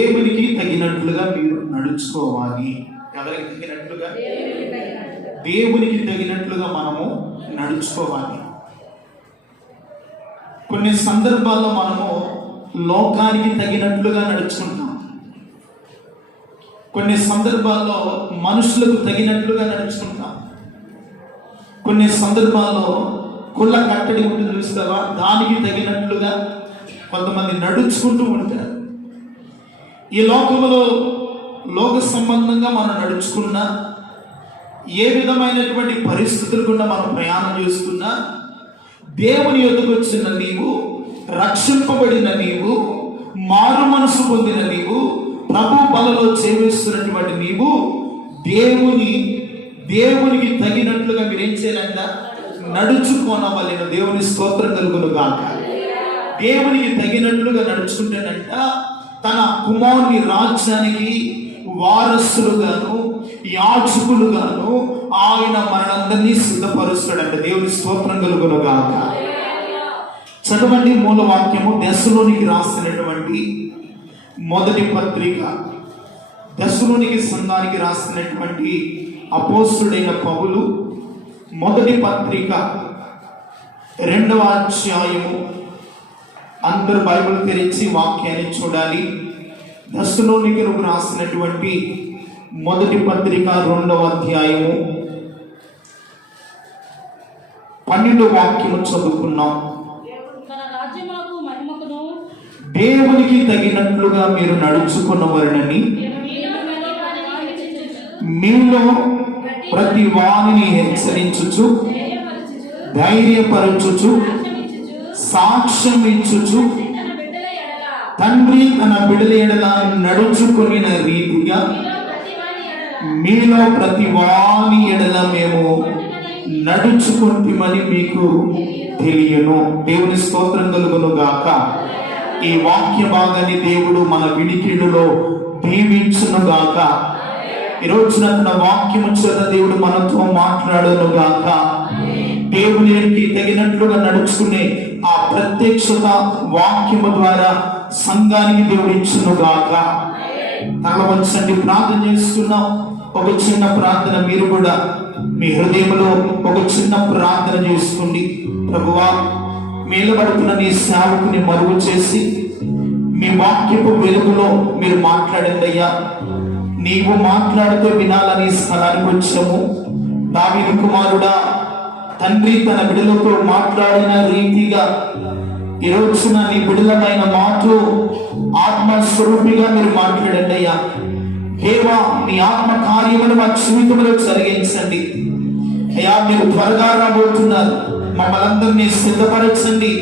దేవునికి తగినట్లుగా మీరు నడుచుకోవాలి. ఎవరికి తగినట్లుగా? దేవునికి తగినట్లుగా మనము నడుచుకోవాలి. కొన్ని సందర్భాల్లో మనము లోకానికి తగినట్లుగా నడుచుకుంటాం, కొన్ని సందర్భాల్లో మనుషులకు తగినట్లుగా నడుచుకుంటాం, కొన్ని సందర్భాల్లో కుళ్ళ కట్టడి ఉంటుంది చూస్తావా, దానికి తగినట్లుగా కొంతమంది నడుచుకుంటూ ఉంటారు. ఈ లోకంలో లోక సంబంధంగా మనం నడుచుకున్నా, ఏ విధమైనటువంటి పరిస్థితులు కూడా మనం ప్రయాణం చేస్తున్నా, దేవుని యొద్దకు వచ్చిన నీవు, రక్షింపబడిన నీవు, మారు మనసు పొందిన నీవు, ప్రభు బలలో చేస్తున్నటువంటి నీవు దేవునికి తగినట్లుగా మీరేం చేయాలంట? నడుచుకోనవలెను. దేవుని స్తోత్రం కలుగును గాక. దేవునికి తగినట్లుగా నడుచుకుంటేనంట తన కుమారుని రాజ్యానికి వారసులుగాను యాజకులుగాను ఆయన మనందరినీ సిద్ధపరుస్తాడంట. దేవుని స్తోత్రం కలుగును గాక. చదవండి మూల వాక్యము, దెస్సలోనికి రాసినటువంటి మొదటి పత్రిక, దెస్సలోనికి సంఘానికి రాసినటువంటి అపోస్తుడైన పౌలు మొదటి పత్రిక 2వ అధ్యాయము. అందరూ బైబిల్ తెరిచి వాక్యాన్ని చూడాలి. దెస్సలోనికి రాసినటువంటి మొదటి పత్రిక 2వ అధ్యాయము 12వ వాక్యము చదువుకున్నాం. దేవునికి తగినట్లుగా మీరు నడుచుకున్నవారని మీలో ప్రతి వాణిని హెచ్చరించుచు, ధైర్యపరచుచు, సాక్ష్యం ఇచ్చుచు, తండ్రి తన బిడ్డల ఎడల నడుచుకున్న రీతిగా మీలో ప్రతి వాణి ఎడల మేము నడుచుకుంటామని మీకు తెలియను. దేవుని స్తోత్రం కలుగును గాక. ఈ వాక్య భాగాన్ని దేవుడు మన వినికిడిలో దీవించును గాక. ఈరోజున తన వాక్యము చేత దేవుడు మనతో మాట్లాడును గాక. దేవునికి తగినట్లుగా నడుచుకునే ఆ ప్రత్యక్షత వాక్యము ద్వారా సంఘానికి దేవుడు ఇచ్చును గాక. తల వంచండి, ప్రార్థన చేస్తున్నాం. ఒక చిన్న ప్రార్థన మీరు కూడా మీ హృదయంలో ఒక చిన్న ప్రార్థన చేసుకోండి. ప్రభువా, మేలుబడుతున్న నీ సేవకుని మరుగు చేసి మీ వాక్యపు వెలుగులో మీరు మాట్లాడండి అయ్యా. నీవు మాట్లాడితే వినాలని స్థలానికి వచ్చాము. దావీదు కుమారుడా, తండ్రి తన బిడ్డలతో మాట్లాడిన రీతిగా ఈరోజున నీ బిడ్డలమైన మాతో ఆత్మస్వరూపిగా మీరు మాట్లాడండి అయ్యా. దేవా, నీ ఆత్మ కార్యములు మా జీవితంలో జరిగించండి అయ్యా. మీరు త్వరగా రాబోతున్నారు, మమ్మల్ని అందరినీ సిద్ధపరచండి.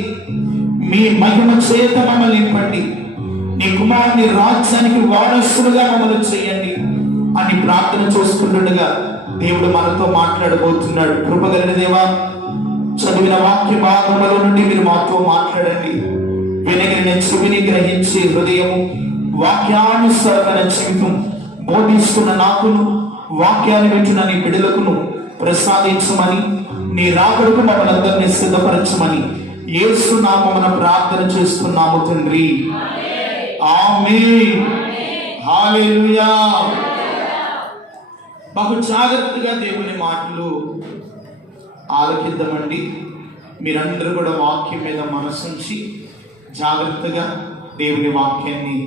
మీ మహిమ చేత మమ్మల్ని నింపండి. నీ కుమారుని రాజ్యానికి వారసులుగా మమ్మల్ని చేయండి అని ప్రార్థన చేసుకుంటుండగా దేవుడు మనతో మాట్లాడబోతున్నాడు. కృపగలిగిన దేవా, చదివిన వాక్య భాగముల నుండి మీరు మాతో మాట్లాడండి. వినగిన చెవిని గ్రహించి హృదయము వాక్యానుసారమైన జీవితం బోధిస్తున్న నాకును, వాక్యాన్ని వింటున్న నీ బిడ్డలకును ప్రసాదించమని, నీ రాకడకు మమ్మల్ని అందరినీ సిద్ధపరచమని యేసు నామమున ప్రార్థన చేస్తున్నాము తండ్రి. ఆమేన్. హల్లెలూయా. బహు జాగ్రత్తగా దేవుని మాటలు ఆలకిద్దామండి. మీరందరూ కూడా వాక్యం మీద మనసుంచి జాగ్రత్తగా దేవుని వాక్యాన్ని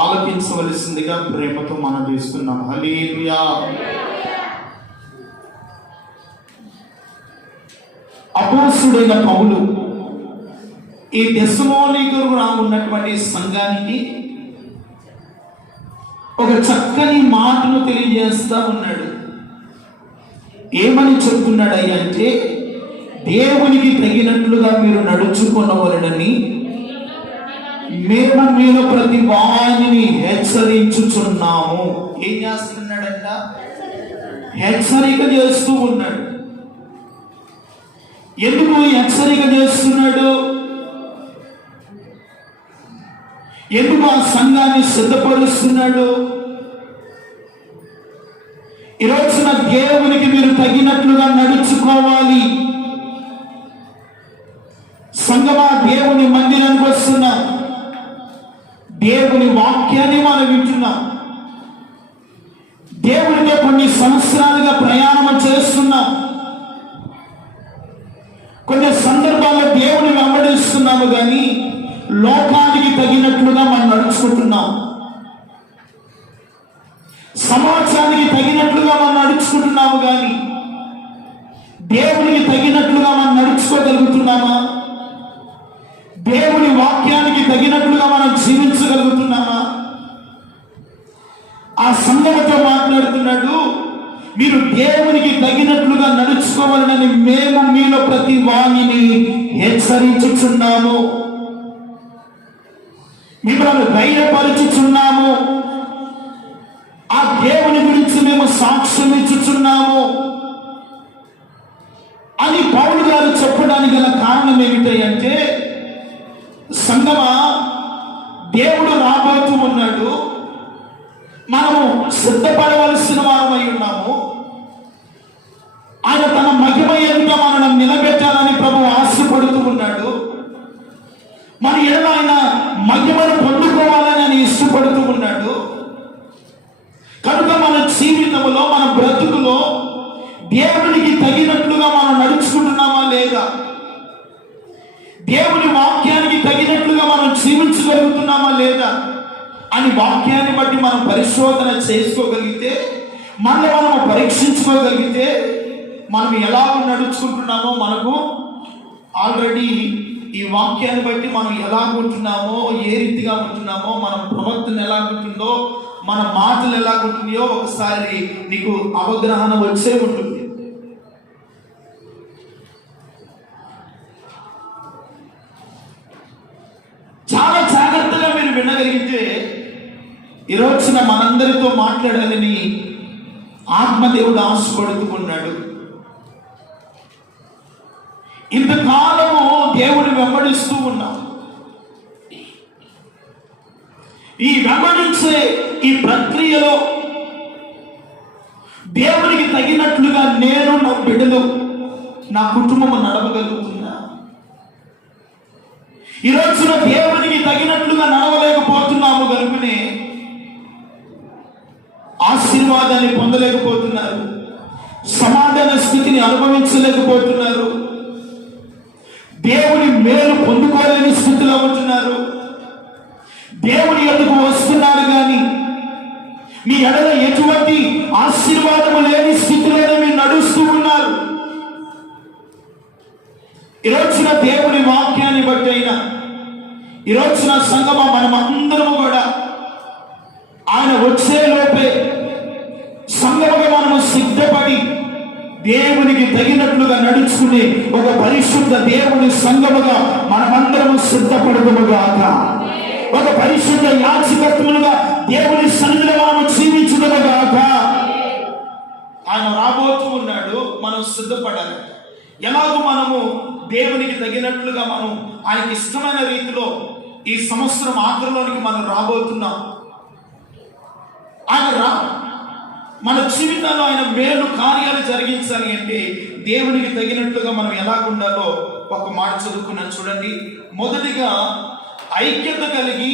ఆలకించవలసిందిగా ప్రేమతో మనం చేస్తున్నాం. హల్లెలూయా. అపోస్తలుడైన పౌలు ఈ దెస్సలోనికలో ఉన్నటువంటి సంఘానికి ఒక చక్కని మాటను తెలియజేస్తా ఉన్నాడు. ఏమని చెప్తున్నాడు అంటే, దేవునికి తగినట్లుగా మీరు నడుచుకున్నవారని మేము మీలో ప్రతి వాణిని హెచ్చరించుచున్నాము. ఏం చేస్తున్నాడంట? హెచ్చరిక చేస్తూ ఉన్నాడు. ఎందుకు హెచ్చరిక చేస్తున్నాడు? ఎందుకు ఆ సంఘాన్ని సిద్ధపరుస్తున్నాడు? ఈరోజున దేవునికి మీరు తగినట్లుగా నడుచుకోవాలి. సంఘమా, దేవుని మందిరానికి వస్తున్నా, దేవుని వాక్యాన్ని మనం కొన్ని సంవత్సరాలుగా ప్రయాణం చేస్తున్నాం. కొన్ని సందర్భాల్లో దేవుని వెంబడిస్తున్నాము, కానీ లోకానికి తగినట్లుగా మనం నడుచుకుంటున్నాం. సమాజానికి తగినట్లుగా మనం నడుచుకుంటున్నాము, కానీ దేవునికి తగినట్లుగా మనం నడుచుకోగలుగుతున్నామా? దేవుని వాక్యానికి తగినట్లుగా మనం జీవించగలుగుతున్నామా? ఆ సంఘముతో మాట్లాడుతున్నాడు, మీరు దేవునికి తగినట్లుగా నడుచుకోవాలని మేము మీలో ప్రతి వాణిని హెచ్చరించుచున్నాము, మిమ్మల్ని ధైర్యపరచుచున్నాము, ఆ దేవుని గురించి మేము సాక్ష్యం ఇచ్చుచున్నాము అని పౌలు గారు చెప్పడానికి గల కారణం ఏమిటంటే, సంగమా, దేవుడు రాబోతూ ఉన్నాడు, మనము సిద్ధపడవలసిన వారమై ఉన్నాము. ఆయన తన మహిమ ఎదుట మనల్ని నిలబెట్టాలని ప్రభు ఆశపడుతూ ఉన్నాడు. మన ఎడల ఆయన మహిమను పొందుకోవాలని ఆయన ఇష్టపడుతూ ఉన్నాడు. కనుక మన జీవితంలో, మన బ్రతుకులో దేవునికి తగినట్లుగా మనం నడుచుకుంటున్నామా లేదా? దేవుని వాక్యానికి తగినట్లుగా మనం జీవించగలుగుతున్నామా లేదా అని వాక్యాన్ని బట్టి మనం పరిశోధన చేసుకోగలిగితే, మనము పరీక్షించుకోగలిగితే, మనం ఎలా నడుచుకుంటున్నామో మనకు ఆల్రెడీ ఈ వాక్యాన్ని బట్టి మనం ఎలా ఉంటున్నామో, ఏ రీతిగా ఉంటున్నామో, మన ప్రవర్తన ఎలా ఉంటుందో, మన మాటలు ఎలా ఉంటుందో ఒకసారి నీకు అవగాహన వచ్చే ఉంటుంది. చాలా జాగ్రత్తగా మీరు వినగలిగితే, ఈరోజున మనందరితో మాట్లాడాలని ఆత్మదేవుడు ఆశపడుతూ ఉన్నాడు. ఇంతకాలము దేవుడు వెంబడిస్తూ ఉన్నాం. ఈ వెంబడించే ఈ ప్రక్రియలో దేవునికి తగినట్లుగా నేను, నా బిడ్డలు, నా కుటుంబం నడవగలుగుతున్నా? ఈరోజున దేవునికి తగినట్లుగా నడవలేకపోతున్నాము కనుకనే ఆశీర్వాదాన్ని పొందలేకపోతున్నారు, సమాధాన స్థితిని అనుభవించలేకపోతున్నారు, దేవుని మేలు పొందుకోలేని స్థితిలో ఉంటున్నారు. దేవుని ఎదుకు వస్తున్నారు, కానీ మీ ఎడల ఎటువంటి ఆశీర్వాదము లేని స్థితిలోనే మీరు నడుస్తూ ఉన్నారు. ఈరోజున దేవుని వాక్యాన్ని బట్టి అయినా, ఈరోజున సంగమ మనం అందరము కూడా ఆయన వచ్చే లోపే సంగముగా మనము సిద్ధపడి దేవునికి తగినట్లుగా నడుచుకునే ఒక పరిశుద్ధ దేవుని సంగముగా మనమందరము సిద్ధపడదుముగాక. ఒక పరిశుద్ధ యాజకత్వములుగా దేవుని సన్నిధిలో మనము జీవించుదుముగాక. ఆయన రాబోతూ ఉన్నాడు, మనం సిద్ధపడాలి. ఎలాగో మనము దేవునికి తగినట్లుగా మనం ఆయనకి ఇష్టమైన రీతిలో ఈ సంవత్సరం ఆఖరిలోనికి మనం రాబోతున్నాం. ఆయన మన జీవితంలో ఆయన మేలు కార్యాలు జరిగించాలి అంటే దేవునికి తగినట్లుగా మనం ఎలా ఉండాలో ఒక మాట చదువుకున్నాం చూడండి. మొదటిగా ఐక్యత కలిగి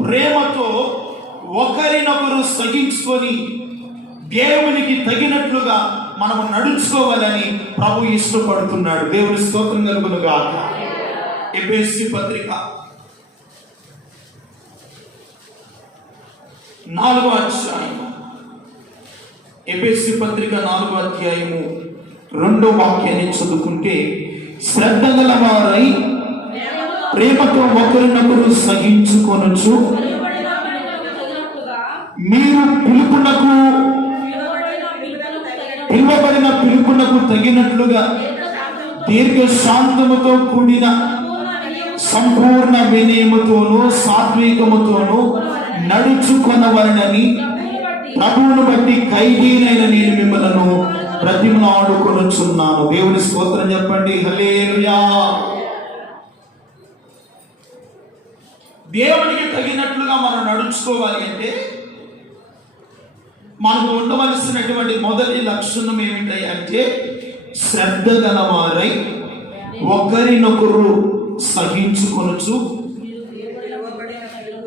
ప్రేమతో ఒకరినొకరు సహించుకొని దేవునికి తగినట్లుగా మనము నడుచుకోవాలని ప్రభు ఇష్టపడుతున్నాడు. దేవుని స్తోత్రం కలుగును గాక. ఎఫెసీ పత్రిక 4వ అధ్యాయము, ఎఫెసీ పత్రిక 4వ అధ్యాయము 2వ వాక్యాన్ని చదువుకుంటే, శ్రద్ధ గల వారై ప్రేమతో ఒకరినొకరు సహించుకొనుచు మీరు పిలువబడిన పిలుపునకు తగినట్లుగా దీర్ఘ శాంతముతో కూడిన సంపూర్ణ వినయముతోనూ సాత్వికముతోనూ నడుచుకొనవలనని ప్రభువును బట్టి ఖైదీనైన నేను మిమ్మలను బ్రతిమలాడుకొనుచున్నాను. దేవుని స్తోత్రం చెప్పండి. హల్లెలూయా. దేవునికి తగినట్లుగా మనం నడుచుకోవాలి అంటే మనకు ఉండవలసినటువంటి మొదటి లక్షణం ఏమిటంటే శ్రద్ధ గలవారై ఒకరినొకరు సహించుకొనుచు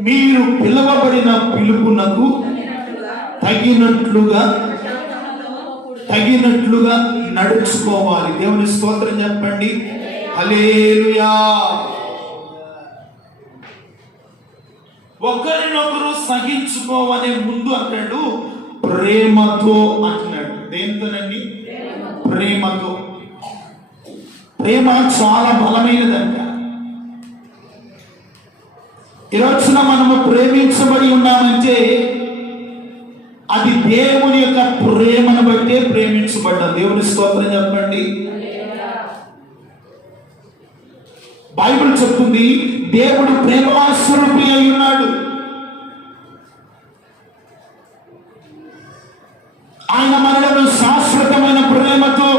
మీరు పిలువబడిన పిలుపునకు తగినట్లుగా తగినట్లుగా నడుచుకోవాలి. దేవుని స్తోత్రం చెప్పండి. హల్లెలూయా. ఒకరినొకరు సహించుకోవనే ముందు అంటాడు ప్రేమతో అంటున్నాడు. దేంతోనండి? ప్రేమతో. ప్రేమ చాలా బలమైనదంట. ఈరోజున మనము ప్రేమించబడి ఉన్నామంటే అది దేవుని యొక్క ప్రేమను బట్టే ప్రేమించబడ్డాం. దేవుని స్తోత్రం చెప్పండి. బైబిల్ చెప్తుంది దేవుడు ప్రేమస్వరూపి అయి ఉన్నాడు. ఆయన మనలను శాశ్వతమైన ప్రేమతో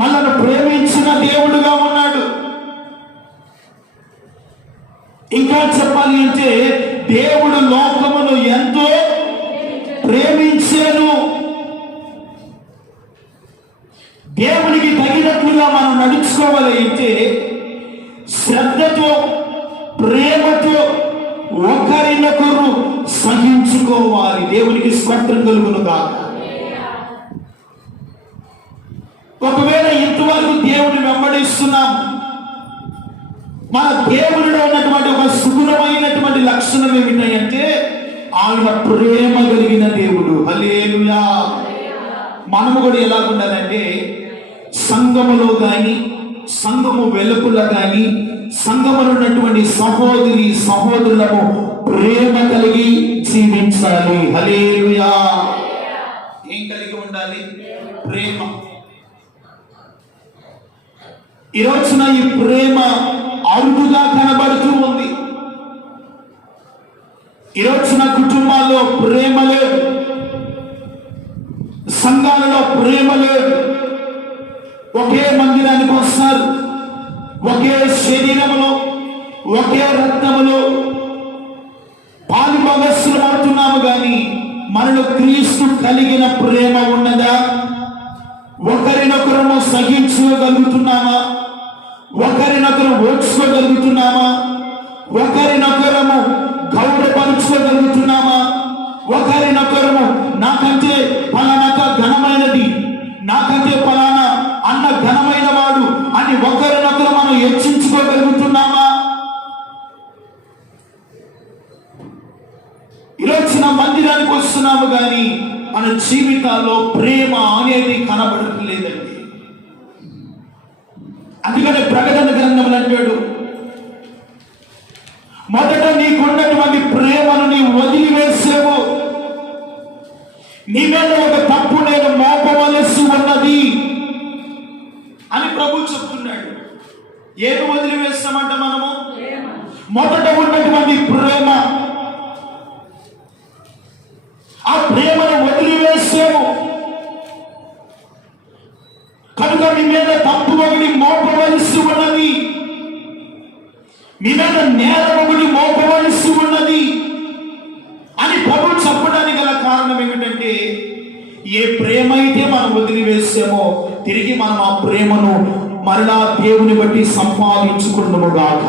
మనల్ని ప్రేమించిన దేవుడుగా ఉన్నాడు. ఇంకా చెప్పాలి అంటే దేవుడు లోకమును ఎంతో ప్రేమించెను. దేవునికి తగినట్లుగా మనం నడుచుకోవాలి అంటే శ్రద్ధతో, ప్రేమతో ఒకరినొకరు సహించుకోవాలి. దేవునికి స్తోత్రం కలుగును గాక. ఒకవేళ ఇంతవరకు దేవుని వెంబడిస్తున్నాం, మన దేవునిలో ఉన్నటువంటి ఒక సుగుణమైనటువంటి లక్షణం ఏమిటంటే ఆయన ప్రేమ కలిగిన దేవుడు. హల్లెలూయా. మనము కూడా ఎలా ఉండాలంటే సంఘములో కానీ, సంఘము వెలుపల కానీ, సంఘములో ఉన్నటువంటి సహోదరి సహోదరులను ప్రేమ కలిగి జీవించాలి. హల్లెలూయా. ఏం కలిగి ఉండాలి? ప్రేమ. ఈరోజున ఈ ప్రేమ అరుదుగా కనబడుతూ ఉంది. ఈరోజున కుటుంబాల్లో ప్రేమ లేదు, సంఘాలలో ప్రేమ లేదు. ఒకే మందిరానికి వస్తారు, ఒకే శరీరములో, ఒకే రక్తములో పాలు భాగస్సులు అవుతున్నాము, కానీ మనలో క్రీస్తు కలిగిన ప్రేమ ఉన్నదా? ఒకరినొకరము సహించగలుగుతున్నామా? ఒకరినొకరు ఓర్చుకోగలుగుతున్నామా? ఒకరినొకరము గౌరవపరుచుకోగలుగుతున్నామా? ఒకరినొకరము నాకంటే ఫలానా ఘనమైనది, నాకంటే ఫలానా అన్న ఘనమైన వాడు అని ఒకరినొకరు మనం హెచ్చించుకోగలుగుతున్నామా? ఈరోజు నా మందిరానికి వస్తున్నాము, కానీ మన జీవితాల్లో ప్రేమ అనేది కనబడట్లేదండి. అందుకని ప్రకటన గ్రంథంలో అంటాడు, మొదట నీకున్నటువంటి ప్రేమను నీవు వదిలివేసావు, నీ మీద ఒక తప్పు నేను మోపవలసి ఉన్నది అని ప్రభు చెప్తున్నాడు. ఏమి వదిలివేస్తామంట మనము? మొదట ఉన్నటువంటి ప్రేమ. ఆ ప్రేమను వదిలివేసాము కనుక మీ మీద తప్పు ఒకటి మోపవలసి ఉన్నది, మీ మీద నేరం ఒకటి మోపవలసి ఉన్నది అని ప్రభు చెప్పడానికి గల కారణం ఏమిటంటే ఏ ప్రేమ అయితే మనం వదిలివేసామో తిరిగి మనం ఆ ప్రేమను మరలా దేవుని బట్టి సంపాదించుకున్నాము గాక.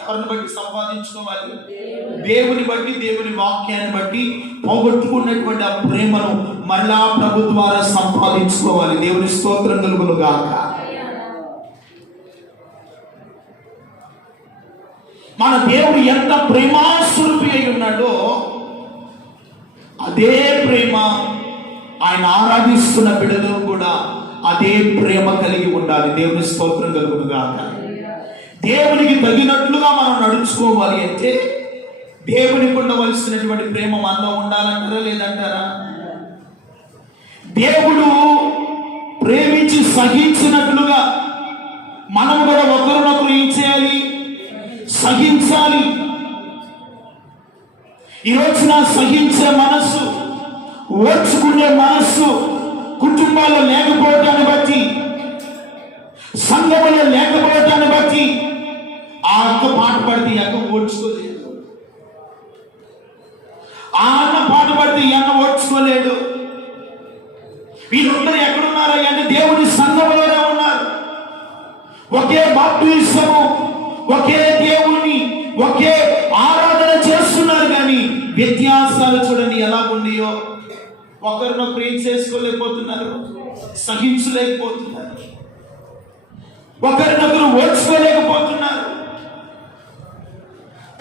ఎవరిని బట్టి సంపాదించుకోవాలి? దేవుని బట్టి, దేవుని వాక్యాన్ని బట్టి పోగొట్టుకున్నటువంటి ఆ ప్రేమను మరలా ప్రభు ద్వారా సంపాదించుకోవాలి. దేవుని స్తోత్రం కలుగును గాక. మన దేవుడు ఎంత ప్రేమాస్వరూపి అయి ఉన్నాడో అదే ప్రేమ ఆయన ఆరాధిస్తున్న బిడ్డలు కూడా అదే ప్రేమ కలిగి ఉండాలి. దేవుని స్తోత్రం కలుగును గాక. దేవునికి తగినట్లుగా మనం నడుచుకోవాలి అంటే దేవునికి ఉండవలసినటువంటి ప్రేమ మనలో ఉండాలంటారా లేదంటారా? దేవుడు ప్రేమించి సహించినట్లుగా మనం కూడా ఒకరినొకరు ఏం చేయాలి? సహించాలి. ఈరోజున సహించే మనస్సు, ఓర్చుకునే మనస్సు కుటుంబాల్లో లేకపోవటాన్ని బట్టి, సంఘములో లేకపోవటాన్ని బట్టి ఆ అక్క పాట పడితే ఈ అక్క ఓడ్చుకోలేదు, ఆ అన్న పాట పడితే ఈ అన్న ఓడ్చుకోలేడు. వీళ్ళందరూ ఎక్కడున్నారా అంటే దేవుని సంఘములోనే ఉన్నారు. ఒకే బాప్తిస్మము, ఒకే దేవుని, ఒకే ఆరాధన చేస్తున్నారు, కానీ వ్యత్యాసాలు చూడండి ఎలా ఉన్నాయో. ఒకరినొకరు ఏం చేసుకోలేకపోతున్నారు, సహించలేకపోతున్నారు, ఒకరినొకరు ఓర్చుకోలేకపోతున్నారు.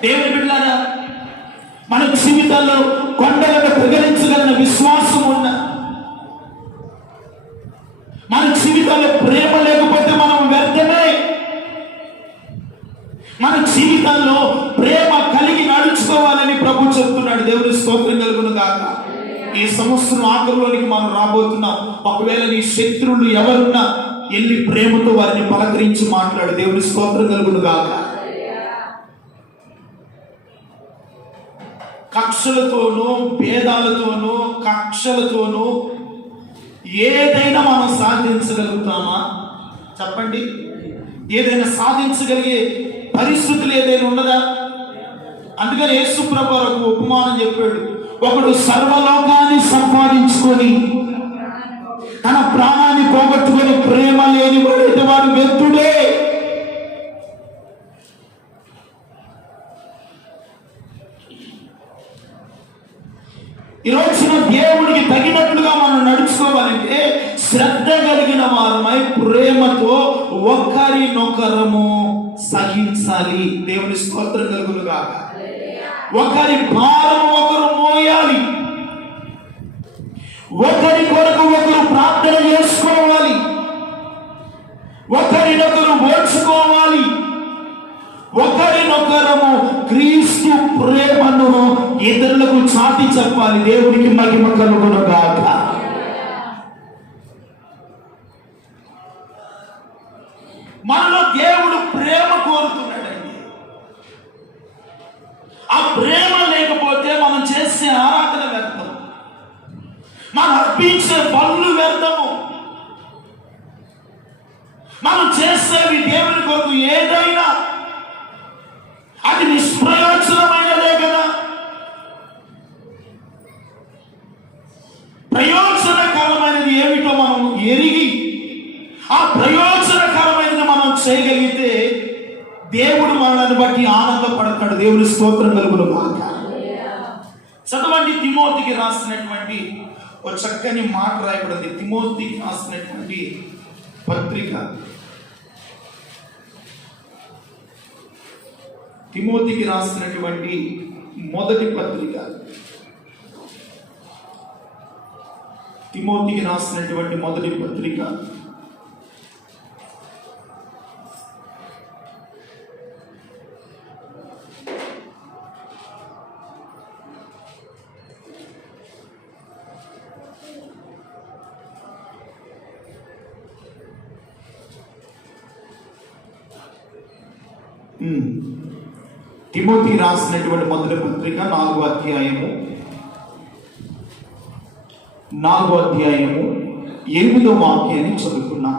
దేవుని బిడ్డలారా, మన జీవితాల్లో కొండలను ప్రకటించగలిగిన విశ్వాసం ఉన్న, మన జీవితాల్లో ప్రేమ లేకపోతే మనం వ్యర్థమే. మన జీవితాల్లో ప్రేమ కలిగి నడుచుకోవాలని ప్రభు చెప్తున్నాడు. దేవుని స్తోత్రం కలుగును గాక. ఈ సంవత్సరం ఆఖరులోనికి మనం రాబోతున్నాం. ఒకవేళ నీ శత్రువులు ఎవరున్నా వెళ్ళి ప్రేమతో వారిని పలకరించి మాట్లాడు. దేవుని స్తోత్రం కలుగును గాక. కక్షలతోనూ భేదాలతోనూ కక్షలతోనూ ఏదైనా మనం సాధించగలుగుతామా? చెప్పండి. ఏదైనా సాధించగలిగే పరిస్థితులు ఏదైనా ఉన్నదా? అందుకని యేసు ప్రభువు ఒక ఉపమానం చెప్పాడు. ఒకడు సర్వలోకాన్ని సంపాదించుకొని తన ప్రాణాన్ని పోగొట్టుకొని ప్రేమ లేని వాడు వ్యర్థుడే. ఈ రోజున దేవుడికి తగినట్లుగా మనం నడుచుకోవాలంటే శ్రద్ధ కలిగిన వారమై ప్రేమతో ఒకరినొకరము సహించాలి. దేవుని స్తోత్రం కలుగును గాక. ఒకరి భారం ఒకరు మోయాలి. ఒకరి కొరకు ఒకరు ప్రార్థన చేసుకోవాలి. ఒకరినొకరు ఓర్చుకోవాలి. ఒకరినొకరము క్రీస్తు ప్రేమను ఇతరులకు చాటి చెప్పాలి. దేవునికి మహిమ కలుగును గాక. మనలో దేవుడు ప్రేమ కోరుతున్నాడండి. ఆ ప్రేమ లేకపోతే మనం చేసే ఆరాధన వ్యర్థం, మనం అర్పించే పనులు వ్యర్థము, మనం చేసేవి దేవుని కొరకు ఏదైనా అది నిష్ప్రయోజనమైనదే కదా. ప్రయోజనకరమైనది ఏమిటో మనం ఎరిగి ఆ ప్రయోజనకరమైనది మనం చేయగలిగితే దేవుడు మనల్ని బట్టి ఆనందపడతాడు. దేవుని స్తోత్రం కలుగును గాక. చదవండి, తిమోతికి రాసినటువంటి ఒక చక్కని మాట రాయబడింది. తిమోతికి రాసినటువంటి పత్రిక, తిమోతికి రాసినటువంటి మొదటి పత్రిక, తిమోతికి రాసినటువంటి మొదటి పత్రిక 4వ తిమోతి రాసినటువంటి మొదటి పత్రిక 4వ అధ్యాయము 8వ వాక్యాన్ని చదువుకున్నాం.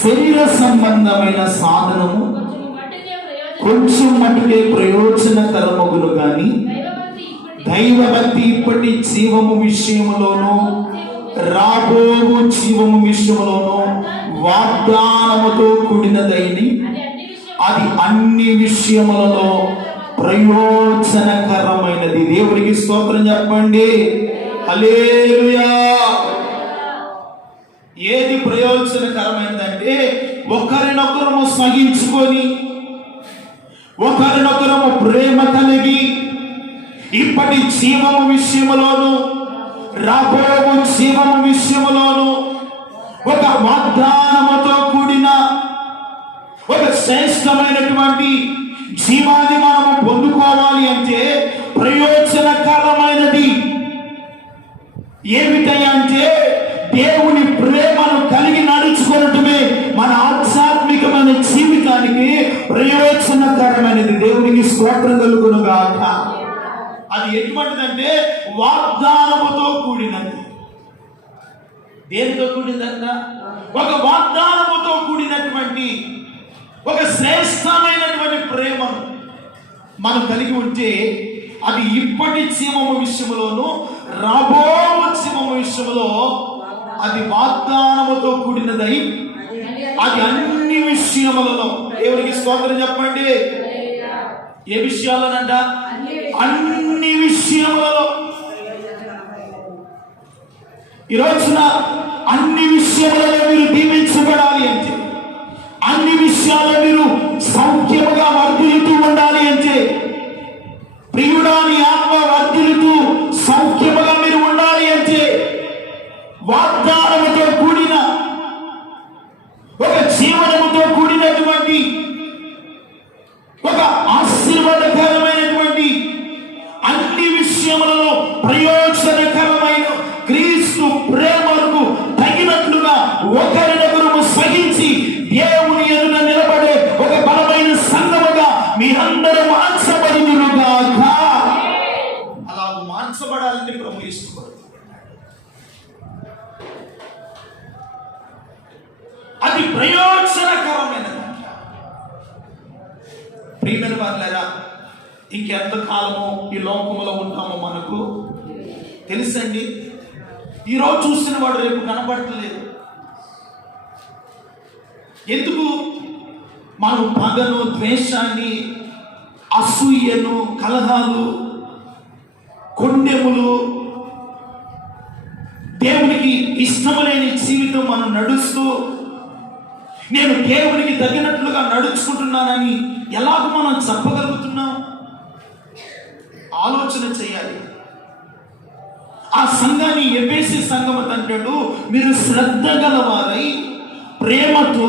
శరీర సంబంధమైన సాధనము కొంచెం మటుకే ప్రయోజనకరమగును గాని దైవభక్తి ఇప్పటి జీవము విషయములోను రాబోవు జీవము విషయములోను వాగ్దానముతో కూడినదైని అది అన్ని విషయములలో ప్రయోజనకరమైనది. దేవునికి స్తోత్రం చెప్పండి. హల్లెలూయా. ఏది ప్రయోజనకరమైనదంటే ఒకరినొకరము సహించుకొని ఒకరినొకరము ప్రేమ కలిగి ఇప్పటి జీవము విషయములోను రాబోవు జీవము విషయములోను ఒక వాగ్దానముతో కూడిన ఒక శ్రేష్టమైనటువంటి జీవాన్ని మనము పొందుకోవాలి అంటే ప్రయోజనకరమైనది ఏమిటంటే దేవుని ప్రేమను కలిగి నడుచుకోవటమే మన ఆధ్యాత్మికమైన జీవితానికి ప్రయోజనకరమైనది. దేవునికి స్తోత్రం కలుగును గాక. అది ఎటువంటిదంటే వాగ్దానముతో కూడినది. దేనితో కూడిందంట? ఒక వాగ్దానముతో కూడినటువంటి ఒక శ్రేష్టమైనటువంటి ప్రేమను మనం కలిగి ఉంటే అది ఇప్పటి జీవము విషయంలోను రాబో జీవము విషయంలో అది వాగ్దానముతో కూడినదై అది అన్ని విషయములలో. దేవునికి స్తోత్రం చెప్పండి. ఏ విషయాలనంట? అన్ని విషయములలో. ఈ రోజున అన్ని విషయాలలో మీరు దీవించబడాలి అంటే, అన్ని విషయాల్లో మీరు సౌఖ్యముగా వర్ధిల్లుతూ ఉండాలి అంటే, ప్రియుడాని ఆత్మ వర్ధిల్లుతూ సౌఖ్యముగా మీరు ఉండాలి అంటే, వాగ్దానముతో కూడిన ఒక జీవనముతో కూడినటువంటి ఒక ఆశీర్వాదకరమైనటువంటి అన్ని విషయములలో ప్రయోజనకరమైన క్రీస్తు ప్రేమకు తగినట్లుగా ఒకరినొకరు సహించి దేవుని ఎదుట నిలబడే ఒక బలమైన సంఘముగా మీరందరూ మార్చబడినగాక. అలా మార్చబడాలని ప్రభు ఇష్టపడు. అది ప్రయోజనకరమైనది. ప్రియమైన వారులారా, ఇంకెంత కాలము ఈ లోకములో ఉంటామో మనకు తెలుసండి. ఈరోజు చూసిన వాడు రేపు కనబడట్లేదు. ఎందుకు? మనం పగను, ద్వేషాన్ని, అసూయను, కలహాలు, కొండెములు, దేవునికి ఇష్టము లేని జీవితం మనం నడుస్తూ నేను దేవునికి తగినట్లుగా నడుచుకుంటున్నానని ఎలాగ మనం చెప్పగలుగుతున్నాం? ఆలోచన చేయాలి. ఆ సంఘాన్ని ఎఫెసీ సంఘం అంటాడు, మీరు శ్రద్ధ గలవారై ప్రేమతో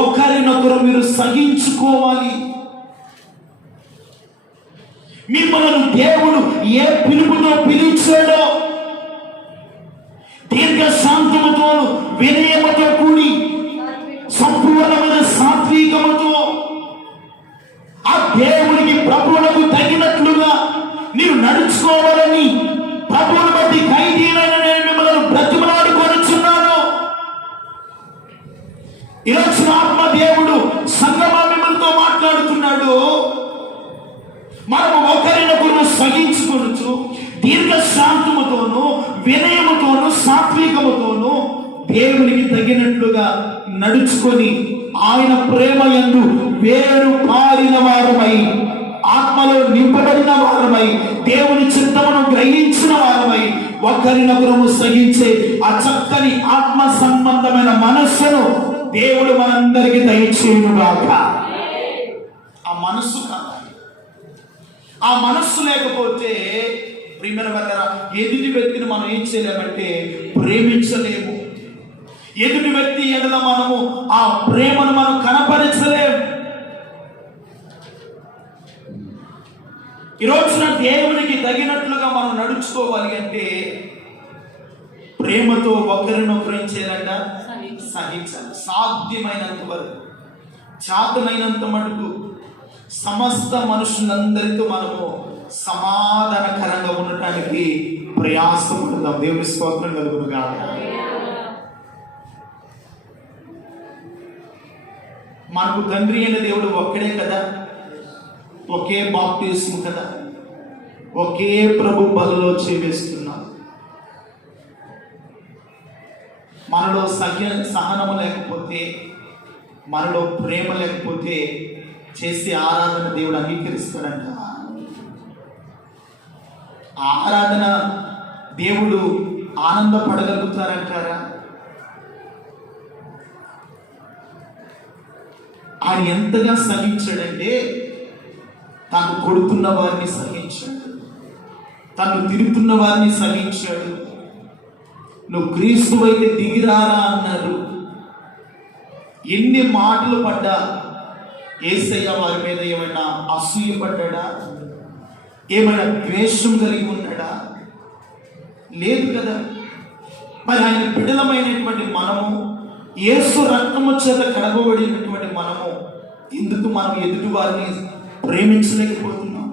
ఒకరినొకరు మీరు సహించుకోవాలి. మిమ్మల్ని దేవుడు ఏ పిలుపుతో పిలిచాడో దీర్ఘశాంతముతో, వినయముతో కూడి సంపూర్ణమైన సాత్వికముతో ఆ దేవునికి ప్రభువులకు తగినట్లుగా మీరు నడుచుకోవాలని ప్రభువుని బట్టి ఖైదీనైన నేను మిమ్మల్ని బ్రతిమలాడుకొనుచున్నాను. ఈరోజు ఆత్మ దేవుడు సంగమా మిమ్మల్తో మాట్లాడుతున్నాడు. మనము ఒకరినొకరు సహించుకొనుచు దీర్ఘశాంతముతోను, వినయముతోను, సాత్వికముతోను దేవునికి తగినట్లుగా నడుచుకొని ఆయన ప్రేమ యందు వేరు పారిన వారమై, ఆత్మలో నింపబడిన వారమై, దేవుని చిత్తమును గ్రహించిన వారమై ఒకరినొకరు సహించే ఆ చక్కని ఆత్మ సంబంధమైన మనస్సును దేవుడు మనందరికీ దయచేయుగాక. ఆ మనస్సు కావాలి. ఆ మనస్సు లేకపోతే ప్రియమైన వారులారా, ఎదుటి వ్యక్తిని మనం ఏం చేయలేమంటే ప్రేమించలేము. ఎదుటి వ్యక్తి ఎడల మనము ఆ ప్రేమను మనం కనపరచలేము. ఈరోజున దేవునికి తగినట్లుగా మనం నడుచుకోవాలి అంటే ప్రేమతో ఒకరినొకరు ఏం చేయాలంట? సహించాలి. సాధ్యమైనంత వరకు, చాతనైనంత మటుకు సమస్త మనుషులందరితో మనము సమాధానకరంగా ఉండటానికి ప్రయాసపడదాం. దేవుని స్తోత్రం కలుగునుగాక. మనకు తండ్రి అయిన దేవుడు ఒక్కడే కదా, ఒకే బాప్తిస్ము కదా, ఒకే ప్రభు బలలో చేవేస్తున్నాం. మనలో సహనము లేకపోతే, మనలో ప్రేమ లేకపోతే చేసే ఆరాధన దేవుడు అంగీకరిస్తాడంట. ఆరాధన దేవుడు ఆనందపడగలుగుతారంటారా? ఆయన ఎంతగా సహించాడంటే తను కొడుతున్న వారిని సహించాడు, తను తిరుగుతున్న వారిని సహించాడు. నువ్వు క్రీస్తు అయితే దిగిరారా అన్నారు. ఎన్ని మాటలు పడ్డా యేసయ్య వారి మీద ఏమైనా అసూయ పడ్డా, ఏమైనా ద్వేషం కలిగి ఉన్నాడా? లేదు కదా. మరి ఆయన బిడ్డలమైనటువంటి మనము, యేసు రక్తము చేత కడగబడినటువంటి మనము ఎందుకు మనం ఎదుటి వారిని ప్రేమించలేకపోతున్నాం?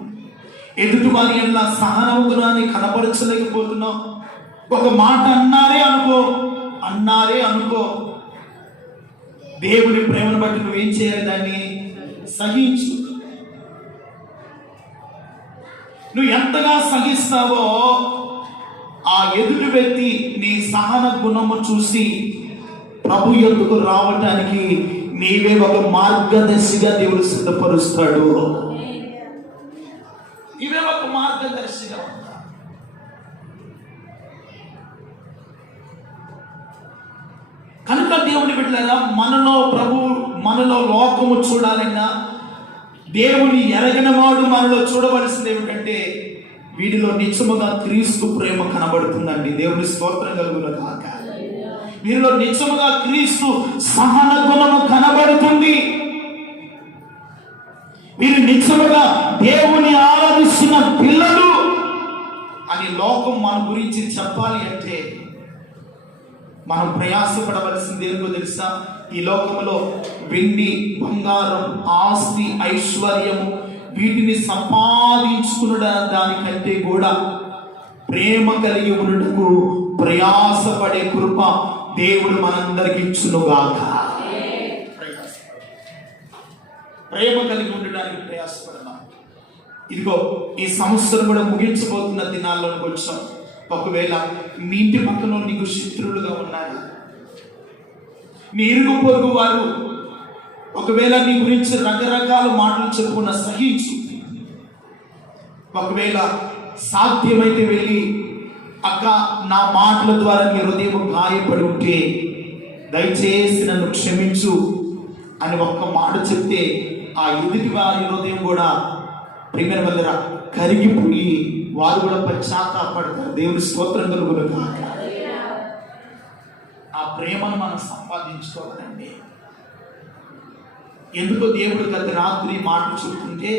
ఎదుటి వారి ఎలా సహనముగుణాన్ని కనపరచలేకపోతున్నాం? ఒక మాట అన్నారే అనుకో దేవుని ప్రేమను బట్టి నువ్వేం చేయాలి? దాన్ని సహించు. నువ్వు ఎంతగా సహిస్తావో ఆ ఎదుటి వ్యక్తి నీ సహన గుణము చూసి ప్రభు యొద్దకు రావటానికి నీవే ఒక మార్గదర్శిగా దేవుడు సిద్ధపరుస్తాడు. ఇవే ఒక మార్గదర్శిగా ఉంటా. దేవుని బిడ్డలారా, మనలో లోకము చూడాలన్నా, దేవుని ఎరగనవాడు మనలో చూడవలసింది ఏమిటంటే వీడిలో నిజముగా క్రీస్తు ప్రేమ కనబడుతుందండి. దేవుని స్తోత్రం కలుగును గాక. వీరిలో నిజముగా క్రీస్తు సహన గుణము కనబడుతుంది. వీరు నిజముగా దేవుని ఆరాధిస్తున్న పిల్లలు అని లోకం మన గురించి చెప్పాలి అంటే మనం ప్రయాసపడవలసింది ఏంటో తెలుసా? ఈ లోకంలో వెండి, బంగారం, ఆస్తి, ఐశ్వర్యము వీటిని సంపాదించుకున్న దానికంటే కూడా ప్రేమ కలిగి ఉండటకు ప్రయాసపడే కృప దేవుడు మనందరికి ఇచ్చునుగాక. ప్రేమ కలిగి ఉండడానికి ప్రయాసపడదాం. ఇదిగో ఈ సంవత్సరం కూడా ముగించబోతున్న దినాల్లోకి వచ్చాం. ఒకవేళ మీ ఇంటి పక్కన నీకు శత్రువులుగా ఉన్నారు, నీ ఇరుగు పొరుగు వారు ఒకవేళ నీ గురించి రకరకాల మాటలు చెప్పుకున్న సహించు. ఒకవేళ సాధ్యమైతే వెళ్ళి, అక్క నా మాటల ద్వారా నీ హృదయం గాయపడి ఉంటే దయచేసి నన్ను క్షమించు అని ఒక్క మాట చెప్తే ఆ ఎదుటి వారి హృదయం కూడా ప్రియమైన వల్ల కరిగిపోయి వారు కూడా పశ్చాత్తాపడతారు. దేవుని స్తోత్రం కలుగును గాక. ఆ ప్రేమను మనం సంపాదించుకోవాలండి. ఎందుకో దేవుడు గత రాత్రి మాటలు చెప్తుంటే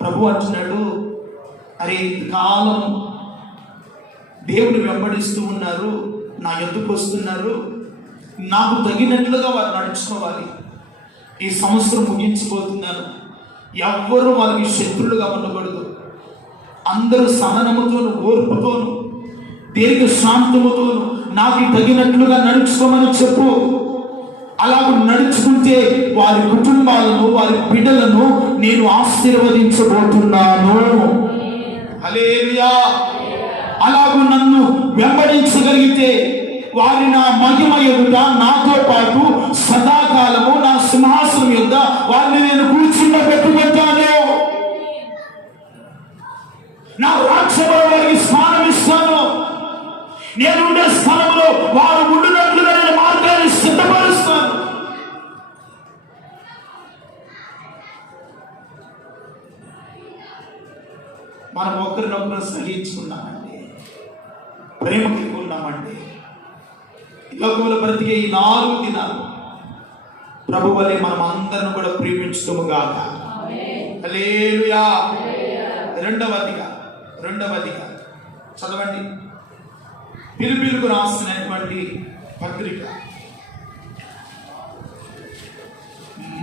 ప్రభు అంటున్నాడు, అరే ఇంతకాలం దేవుని వెంబడిస్తూ ఉన్నారు, నా ఎద్దుకు వస్తున్నారు, నాకు తగినట్లుగా వారు నడుచుకోవాలి. ఈ సంవత్సరం ముగించిపోతున్నాను, ఎవ్వరూ వాళ్ళకి శత్రులుగా ఉండకూడదు. అందరూ సహనముతోను, ఓర్పుతోను, దీర్ఘ శాంతముతోను నాకు తగినట్లుగా నడుచుకోమని చెప్పు. అలాగ నడుచుకుంటే వారి కుటుంబాలను, వారి బిడ్డలను నేను ఆశీర్వదించబోతున్నాను. హల్లెలూయా. అలాగూ నన్ను వెంబడించగలిగితే వారి నా మహిమ ఎదుట నాతో పాటు సదాకాలము నా సింహాసనం యొద్ద వారిని నేను కూర్చుండబెట్టుకుంటాను. నా రాజ్యంలో వారికి స్థానం ఇస్తాను. నేను ఉండే స్థలంలో వారు ఉండినట్లుగా నేను మార్గాన్ని సిద్ధపరుస్తాను. మనం ఒకరినొకరు సహించుకున్నామండి, ప్రేమ కలిగి ఉన్నామండి. లోకంలో బ్రతికే ఈ 4 దినాలు ప్రభు వలె మనం అందరం కూడా ప్రేమించుతాము గాక. హల్లెలూయా. రెండవదిగా చదవండి. పిలుపులకు రాసినటువంటి పత్రిక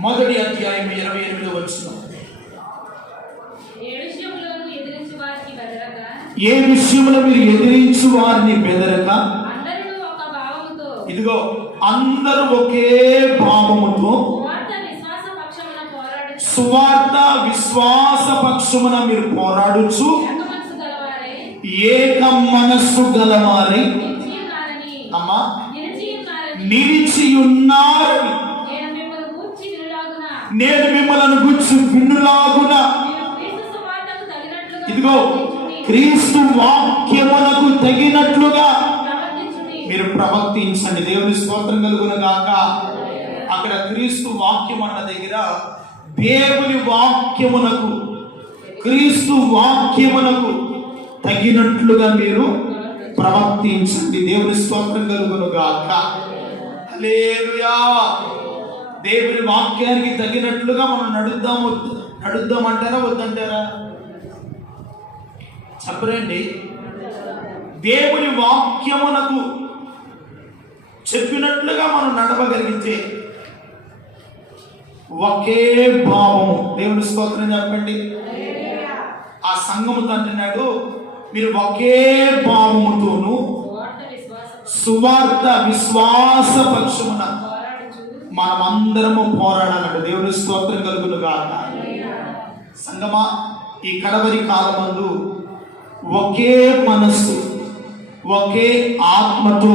1వ అధ్యాయం 28వ వచనం. ఏ విషయంలో మీరు ఎదిరించు వారిని బెదరక, ఇదిగో అందరూ ఒకే భావముతో సువార్త విశ్వాస పక్షమున మీరు పోరాడుచు ఏక మనస్సు గలవారై అమ్మా నిలిచి ఉన్నారని నేను మిమ్మల్ని గుర్చి వినులాగున, ఇదిగో క్రీస్తు వాక్యమునకు తగినట్లుగా మీరు ప్రవర్తించండి. దేవుని స్తోత్రం కలుగును గాక. అక్కడ క్రీస్తు వాక్యం అన్న దగ్గర దేవుని వాక్యమునకు, క్రీస్తు వాక్యమునకు తగినట్లుగా మీరు ప్రవర్తించండి. దేవుని స్తోత్రం కలుగును గాక. హల్లెలూయా. దేవుని వాక్యానికి తగినట్లుగా మనం నడుద్దామంటారా వద్దంటారా? చెప్పరండి. దేవుని వాక్యమునకు చెప్పినట్లుగా మనం నడవగలిగితే ఒకే భావము. దేవుని స్తోత్రం చెప్పండి. ఆ సంఘముతో అంటున్నాడు, మీరు ఒకే భావముతోను సువార్త విశ్వాస పక్షమున మనమందరము పోరాడాలంటే. దేవుని స్తోత్రం కలుగును గాక. సంగమా, ఈ కడవరి కాలమందు ఒకే మనస్సు, ఒకే ఆత్మతో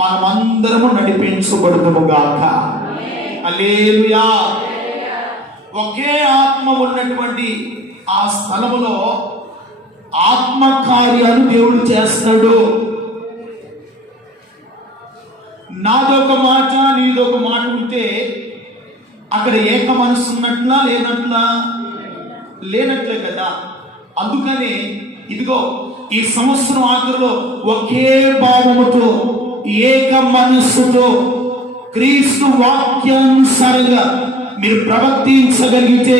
మనమందరము నడిపించబడుదుము గాక. హల్లెలూయా. ఒకే ఆత్మ ఉన్నటువంటి ఆ స్థలములో ఆత్మ కార్యాలు దేవుడు చేస్తాడు. నాదొక మాట నీదొక మాట ఉంటే అక్కడ ఏక మనసు ఉన్నట్లా లేనట్లే కదా. అందుకని ఇదిగో ఈ సంవత్సరం ఆఖరిలో ఒకే భావముతో ఏక మనస్సుతో క్రీస్తు వాక్యానుసారంగా మీరు ప్రవర్తించగలిగితే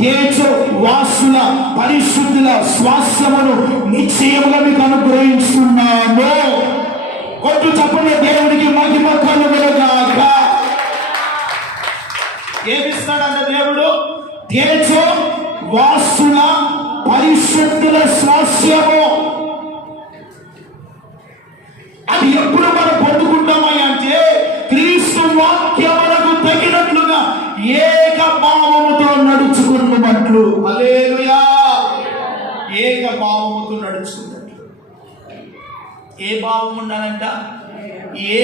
తేజ వాసుల పరిశుద్ధుల స్వాస్థ్యమును నిశ్చయముగా మీకు అనుగ్రహిస్తున్నాము. కొట్టు చెప్పండి, దేవుడికి మహిమ కలుగునుగాక. ఏమిస్తాడంటే దేవుడు తేజ వాసుల పరిశుద్ధుల స్వాస్థ్యము. అది ఎప్పుడు మనం పొందుకుంటామని అంటే క్రీస్తు వాక్యములకు తగినట్లుగా ఏక భావముతో నడుచుకున్నట్లు. హల్లెలూయా. ఏక భావముతో నడుచుకున్నట్లు. ఏ భావం ఉండాలంట?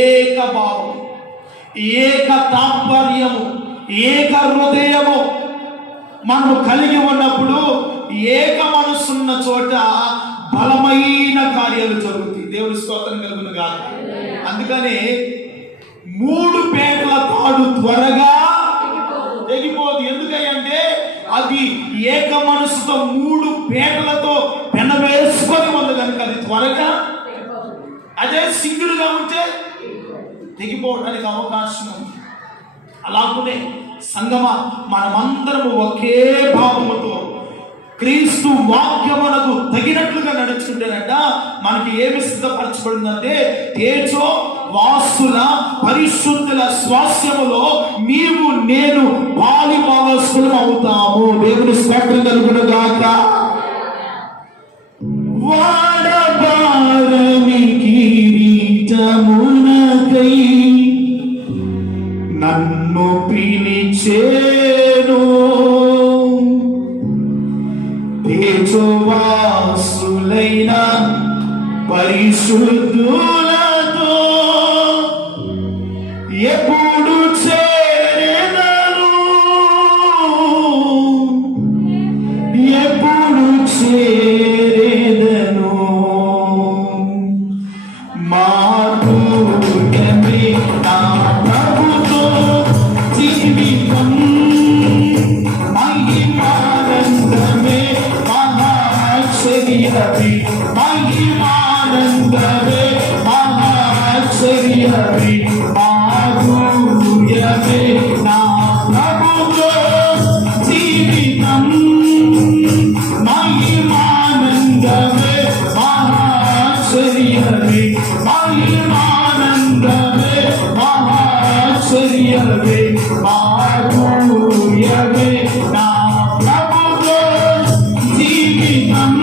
ఏక భావం, ఏక తాత్పర్యము, ఏక హృదయము మనము కలిగి ఉన్నప్పుడు ఏక మనసున్న చోట బలమైన కార్యాలు జరుగుతాయి. దేవుని స్తోత్రం కలుగును గాక. అందుకనే 3 పేటల తాడు త్వరగా తెగిపోదు. ఎందుకంటే అది ఏక మనసుతో 3 పేటలతో పెనవేసుకొని ఉంది కనుక అది త్వరగా. అదే సింగిల్గా ఉంటే తెగిపోవడానికి అవకాశం ఉంది. అలాగే సంగమ మనమందరము ఒకే భావముతో క్రీస్తు వాక్యమునకు తగినట్లుగా నడుచుకుంటేనంట మనకి ఏమి సిద్ధపరచబడిందంటే తేజో వాసుల పరిశుద్ధుల స్వాస్థ్యములో నీవు నేను పాలిభాగస్థులం అవుతాము. దేవుని స్తోత్రం కలుగును గాక. వాడబారని కిరీటమునకై నన్ను పిలిచేను తేజోవాసులైన పరిశుద్ధులతో ఎప్పుడు చేరెదను మాధుర్యమే నా ప్రభుతో జీవితం మహిమానందమే మహాశ్చర్యమే మహిమానందమే మహాశ్చర్యమే మాధుర్యమే నా ప్రభుతో జీవితం మహిమానందమే మహాశ్చర్యమే మహిమానందమే మహాశ్చర్యమే మాధుర్యమే నా ప్రభుతో జీవితం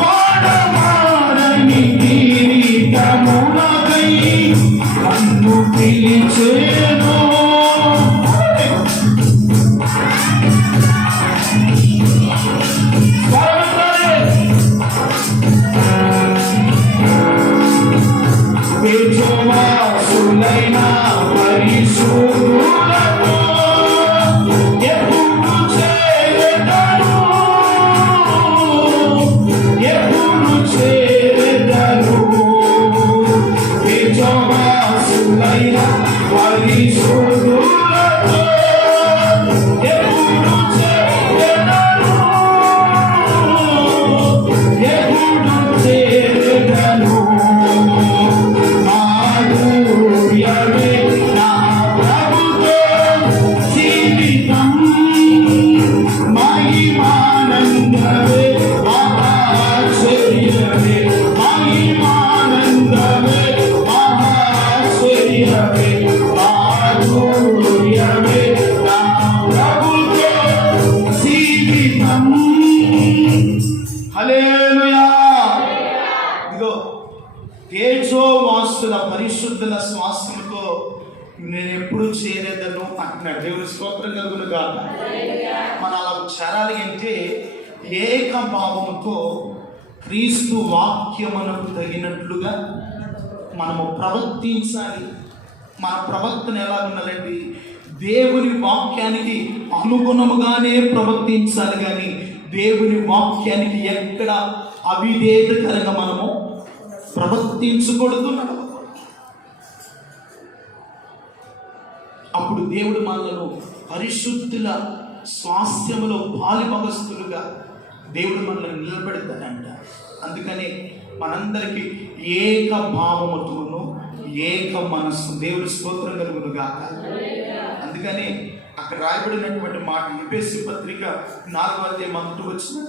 వాడవాడని కిరీటమునకై నన్ను పిలిచేను తేజోవాసులైన పరిశుద్ధులతో ఎప్పుడు చేరెదను తేజోవాసులైన పరిశుద్ధులతో ఎప్పుడు చేరెదను మాధుర్యమే నా ప్రభుతో జీవితం మహిమానందమే మహాశ్చర్యమే మహిమానందమే మహాశ్చర్యమే మాధుర్యమే నా ప్రభుతో జీవితం. హల్లెలూయా. ఇదిగో తేజోవాసుల పరిశుద్ధుల స్వాస్థ్యముతో నేను ఎప్పుడు చేరేదను అంటున్నాడు. దేవుని స్తోత్రం కలుగును గాక. మన అలా చేరాలి అంటే ఏక భావముతో క్రీస్తు వాక్యమునకు తగినట్లుగా మనము ప్రవర్తించాలి. మన ప్రవర్తన ఎలా ఉండాలండి? దేవుని వాక్యానికి అనుగుణముగానే ప్రవర్తించాలి. కానీ దేవుని వాక్యానికి ఎక్కడ అవిధేయతకరంగా మనము ప్రవర్తించకూడదు, నడవకూడదు. అప్పుడు దేవుడు మనలను పరిశుద్ధుల స్వాస్థ్యములో పాలిభాగస్తులుగా దేవుడు మనల్ని నిలబెడతాడంట. అందుకని మనందరికీ ఏక భావముతోను ఏక మనస్సు, దేవుడి స్తోత్రం కలుగును గాక. అందుకని అక్కడ రాయబడినటువంటి మాట ఎఫెసీ పత్రిక 4వ అధ్యాయం 1వ వచనం,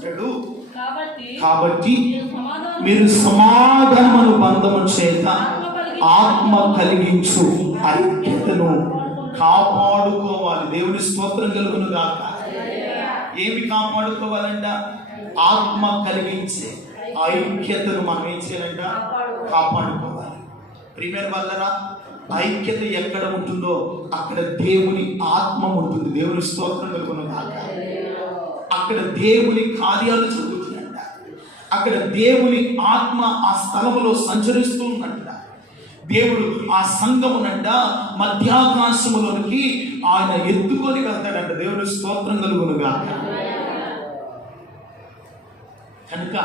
కాబట్టి మీరు సమాధానమును బంధము చేత ఆత్మ కలిగించు ఐక్యతను కాపాడుకోవాలి. దేవుని స్తోత్రం కలుగును గాక. ఏమి కాపాడుకోవాలంట? ఆత్మ కలిగించే ఐక్యతను మనం ఏం చేయాలంట? కాపాడుకోవాలి. ప్రియమైన వాళ్ళరా, ఐక్యత ఎక్కడ ఉంటుందో అక్కడ దేవుని ఆత్మ ఉంటుంది. దేవుని స్తోత్రం కలుగును గాక. అక్కడ దేవుని కార్యాలు జరుగుతున్నాయంట. అక్కడ దేవుని ఆత్మ ఆ స్థలములో సంచరిస్తూ ఉందంట. దేవుడు ఆ సంఘమునంట మధ్యాకాశములోనికి ఆయన ఎత్తుకొని వెళ్తాడంట. దేవుని స్తోత్రం కలుగును గాక. కనుక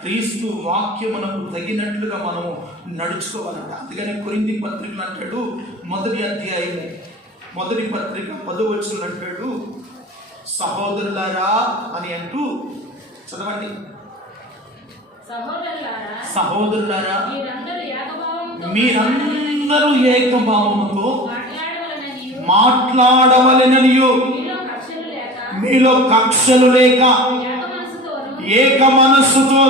క్రీస్తు వాక్యమునకు తగినట్లుగా మనము నడుచుకోవాలంట. అందుకని కొరింథీ పత్రికలు అంటాడు, 1వ అధ్యాయము 1వ పత్రిక 10వ వచనం అంటాడు, సహోదరులారా అని అంటూ చదవండి. సహోదరులారా మీరందరూ ఏకభావముతో మాట్లాడవలెననియు మీలో కక్షలు లేక ఏక మనస్సుతో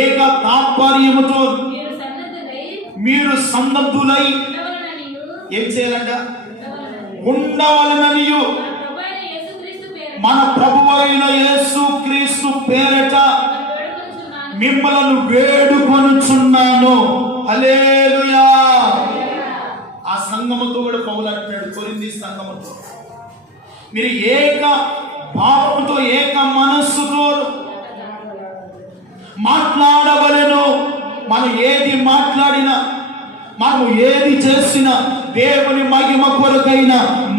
ఏక తాత్పర్యముతో మీరు సన్నద్ధులై ఏం చేయాలంట? ఉండవలెననియు మన ప్రభువైన యేసుక్రీస్తు పేరట మిమ్మలను వేడుకొనుచున్నాను. హల్లెలూయా. ఆ సంఘముతో కూడా పౌలు అంటున్నాడు, కొరింథీ సంఘముతో మీరు ఏక భావముతో ఏక మనస్సుతో మాట్లాడవలెను. మనం ఏది మాట్లాడినా, మనం ఏది చేసినా దేవుని మహిమ కొరకైన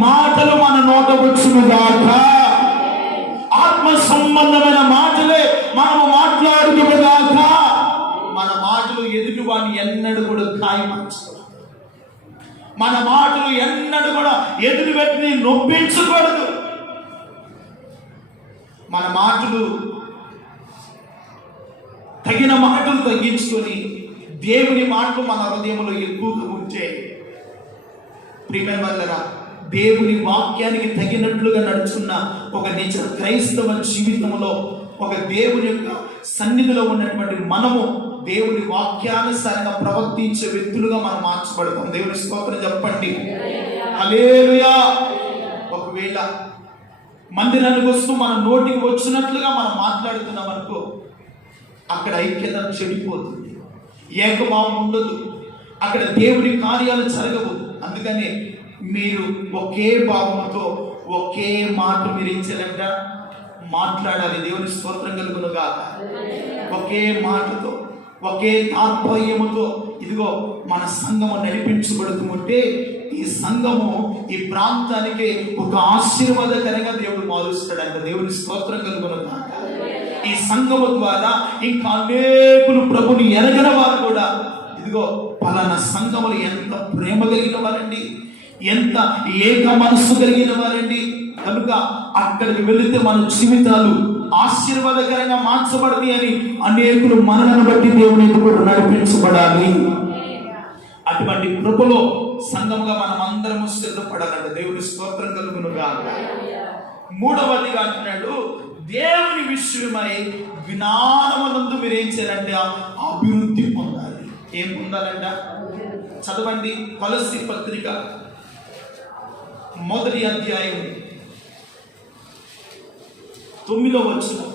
మాటలు మన నోట వచ్చును గాక. ఆత్మ సంబంధమైన మాటలే మనము మాట్లాడుదుము గాక. మన మాటలు ఎదుటి వాడిని ఎన్నడూ కూడా గాయపరచకూడదు. మన మాటలు ఎన్నడూ కూడా ఎదుటి వ్యక్తిని నొప్పించకూడదు. మన మాటలు తగిన మాటలు తగ్గించుకొని దేవుని మాటలు మన హృదయంలో ఎక్కువగా ఉంటే, ప్రియమైన వాళ్ళరా, దేవుని వాక్యానికి తగినట్లుగా నడుచున్న ఒక నిజ క్రైస్తవ జీవితంలో, ఒక దేవుని యొక్క సన్నిధిలో ఉన్నటువంటి మనము దేవుని వాక్యానుసారంగా ప్రవర్తించే వ్యక్తులుగా మనం మార్చబడతాం. దేవుని స్తోత్రం చెప్పండి. హల్లెలూయా. ఒకవేళ మందిరానికి వస్తూ మన నోటికి వచ్చినట్లుగా మనం మాట్లాడుతున్నాం అనుకో, అక్కడ ఐక్యత చెడిపోతుంది, ఏకభావం ఉండదు, అక్కడ దేవుని కార్యాలు జరగవు. అందుకని మీరు ఒకే భావంతో ఒకే మాట మీరు ఏం చేయాలంట? మాట్లాడాలి. దేవుని స్తోత్రం కలుగును గాక. ఒకే మాటతో ఒకే తాత్పర్యముతో ఇదిగో మన సంఘము నడిపించబడుతుంటే ఈ సంఘము ఈ ప్రాంతానికి ఒక ఆశీర్వాదకరంగా దేవుడు మారుస్తాడంట. దేవుని స్తోత్రం కలుగును గాక. ఈ సంఘము ద్వారా ఇంకా అనేకులు ప్రభుని ఎరగని వారు కూడా ఇదిగో పలానా సంఘములు ఎంత ప్రేమ కలిగిన వారండి, ఎంత ఏక మనస్సు కలిగిన వారండి. కనుక అక్కడికి వెళితే మన జీవితాలు ఆశీర్వాదకరంగా మార్చబడది అని అనేకులు మనలను బట్టి దేవుని ఎదురు నడిపించబడాలి. అటువంటి కృపలో సంఘముగా మనం అందరము సిద్ధపడాలంటే దేవుని స్తోత్రం కలుగును గాక. 3వదిగా అంటున్నాడు, దేవుని విషయమై జ్ఞానమునందు మీరు ఏం చేయాలంటే అభివృద్ధి పొందాలి. ఏం పొందాలంట? చదవండి. కొలస్సీ పత్రిక 1వ అధ్యాయం 9వ వచనం,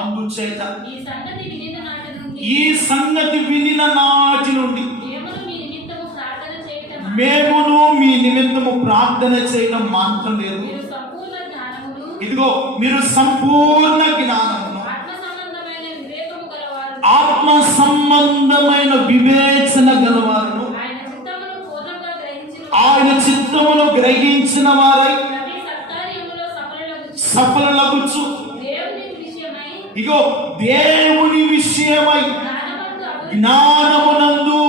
అందుచేత ఈ సంగతి వినిన నాటి నుండి మేమును మీ నిమిత్తము ప్రార్థన చేయడం మాత్రం లేదు, ఇదిగో మీరు సంపూర్ణ జ్ఞానమును ఆత్మ సంబంధమైన వివేచన గలవారును ఆయన చిత్తమును గ్రహించిన వారై సఫలమగుచు ఇగో దేవుని విషయమై జ్ఞానమునందు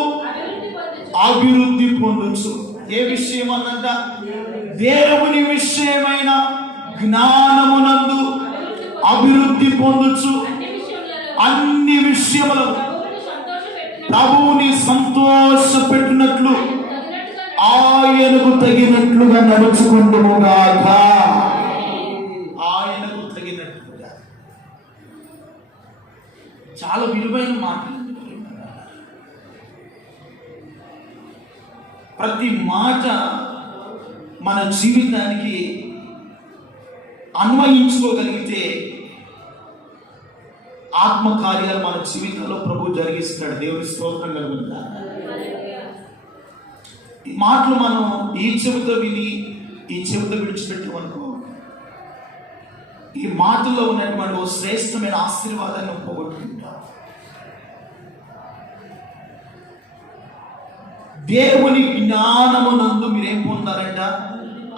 అభివృద్ధి పొందొచ్చు. ఏ విషయం అన్నంట? దేవుని విషయమైన జ్ఞానమునందు అభివృద్ధి పొందొచ్చు. అన్ని విషయములు ప్రభువుని సంతోష పెట్టినట్లు ఆయనకు తగినట్లుగా నడుచుకుంటుగాక. ఆయనకు తగినట్లుగా. చాలా విలువైన మాటలు. ప్రతి మాట మన జీవితానికి అన్వయించుకోగలిగితే ఆత్మకార్యాలు మన జీవితంలో ప్రభు జరిగిస్తాడు. దేవుని స్తోత్రం కలుగుతుందా? ఈ మాటలు మనం ఈ చెవితో విని ఈ చెవితో విడిచిపెట్టామనుకో, ఈ మాటల్లో ఉన్నటువంటి ఓ శ్రేష్టమైన ఆశీర్వాదాన్ని పోగొట్టుకుంటాం. దేవుని జ్ఞానమునందు మీరేం పొందాలంట?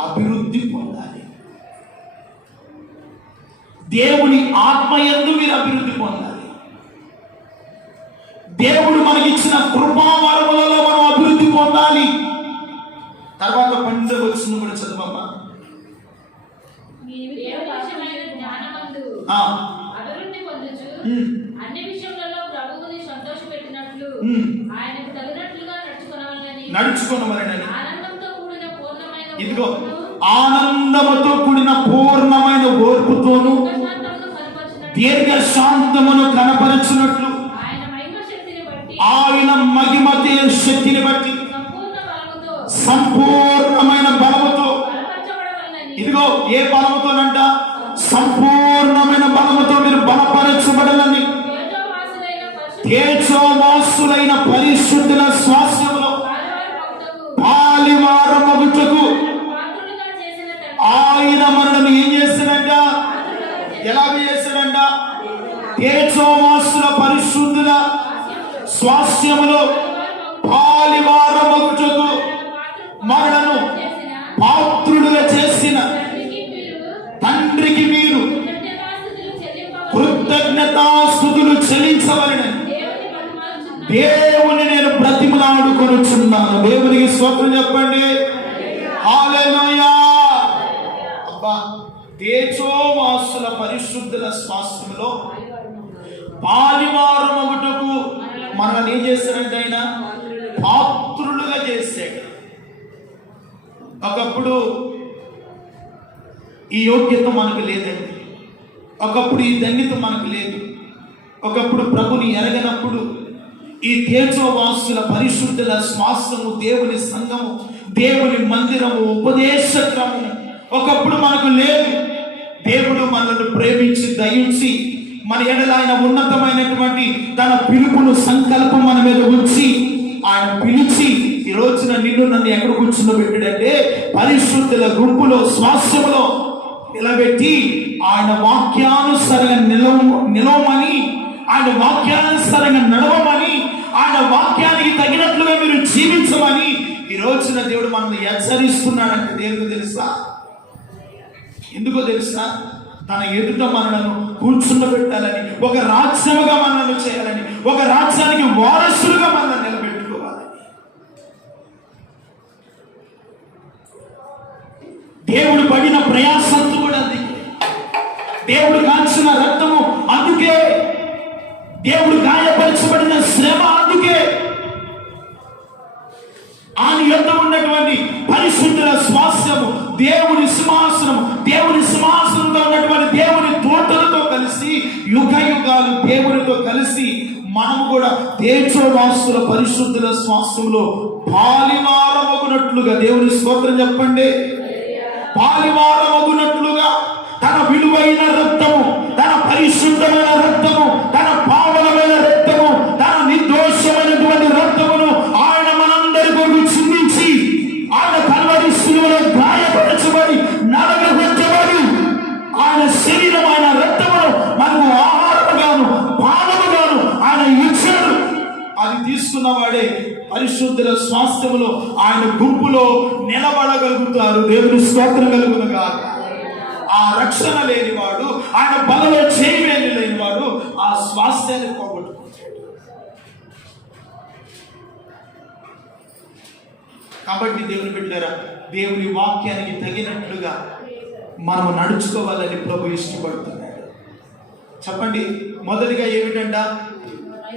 అభివృద్ధి పొందాలి. దేవుని ఆత్మయందు మీరు అభివృద్ధి పొందాలి. దేవుడు మనకిచ్చిన కృపావరములలో మనం అభివృద్ధి పొందాలి. తర్వాత 12వ వచనం కూడా చదవమ్మా. నడుచుకున్నవారని ఇదిగో ఆనందముతో కూడిన పూర్ణమైన ఓర్పుతోను దీర్ఘశాంతమును కనపరచునట్లు ఆయన మహిమ శక్తిని బట్టి సంపూర్ణమైన బలముతో, ఇదిగో ఏ బలముతోనంట? సంపూర్ణమైన బలముతో మీరు బలపరచబడాలని తేజోవాసులైన పరిశుద్ధుల స్వాస్థ్యములో పాలివారమగుటకు ఆయన మనల్ని ఏం చేస్తాడంట? ఎలాగ చేస్తాడంట? తేజోవాసుల పరిశుద్ధుల స్వాస్థ్యములో పాలివారమగుటకు మనలను పాత్రులుగా చేసిన తండ్రికి మీరు కృతజ్ఞతాస్తుతులు చెల్లించవలెనని దేవుని నేను బ్రతిమలాడుకొనుచున్నాను. దేవునికి స్తోత్రం చెప్పండి. హల్లెలూయా. అబ్బా, తేజోవాసుల పరిశుద్ధుల స్వాస్థ్యంలో పాలివారమగుటకు మనల్ని ఏం చేస్తాడంటే ఆయన పాత్రులుగా చేశాడు. ఒకప్పుడు ఈ యోగ్యత మనకు లేదండి. ఒకప్పుడు ఈ ధన్యత మనకు లేదు. ఒకప్పుడు ప్రభుని ఎరగనప్పుడు ఈ తేజోవాసుల పరిశుద్ధుల శ్వాసము, దేవుని సంఘము, దేవుని మందిరము, ఉపదేశ క్రమము ఒకప్పుడు మనకు లేదు. దేవుడు మనల్ని ప్రేమించి దయించి మన ఎడల ఆయన ఉన్నతమైనటువంటి తన పిలుపును సంకల్పం మన మీద ఉంచి ఆయన పిలిచి ఈ రోజున నిన్ను నన్ను ఎక్కడ కూర్చుండబెట్టాడంటే పరిశుద్ధుల గుంపులో స్వాస్థ్యములో నిలబెట్టి ఆయన వాక్యానుసారంగా నిలవమని, ఆయన వాక్యానుసారంగా నడవమని, ఆయన వాక్యానికి తగినట్లుగా మీరు జీవించమని ఈ రోజున దేవుడు మనల్ని హెచ్చరిస్తున్నాడంటే దేవుడు తెలుసా? ఎందుకో తెలుసా? తన ఎదుట మనలను కూర్చుండబెట్టాలని, ఒక రాజ్యముగా మనల్ని చేయాలని, ఒక రాజ్యానికి వారసులుగా మనల్ని నిలబెట్టుకోవాలని. దేవుడు పడిన ప్రయాసంతో కూడా అందుకే, దేవుడు కాల్చిన రక్తము అందుకే, దేవుడు గాయపరచబడిన శ్రమ అందుకే, ఆయన యొద్ద ఉన్నటువంటి పరిశుద్ధుల స్వాస్థ్యము, దేవుని సింహాసనము, దేవుని సింహాసనంలో ఉన్నటువంటి దేవుని తోటలతో కలిసి యుగ యుగాలు దేవునితో కలిసి మనము కూడా తేజోవాసుల పరిశుద్ధుల స్వాస్థ్యంలో పాలివారమగునట్లుగా, దేవుని స్తోత్రం చెప్పండి, పాలివారమగునట్లుగా తన విలువైన రక్తము, తన పరిశుద్ధమైన రక్తము, తన పావనమైన రక్తము, తన నిర్దోషమైనటువంటి రక్తమును ఆయన మనందరి కొరకు చిందించి ఆయన కల్వరి శిలువలో గాయపరచబడి నలగబెట్టబడి ఆయన శరీరం, ఆయన రక్తమును మనకు ఆహారముగాను పానముగాను ఆయన ఇచ్చాడు. అది తీసుకున్నవాడే పరిశుద్ధుల స్వాస్థ్యములో ఆయన గుంపులో నిలబడగలుగుతారు. దేవుని స్తోత్రం కలుగునుగాక. ఆ రక్షణ లేనివాడు, ఆయన బలలో చేయవేని లేనివాడు, వాక్యాన్ని పోగొట్టుకుంటాడు. కాబట్టి దేవుని బిడ్డలారా, దేవుని వాక్యానికి తగినట్లుగా మనం నడుచుకోవాలని ప్రభు ఇష్టపడుతున్నాడు. చెప్పండి, మొదటిగా ఏమిటంట?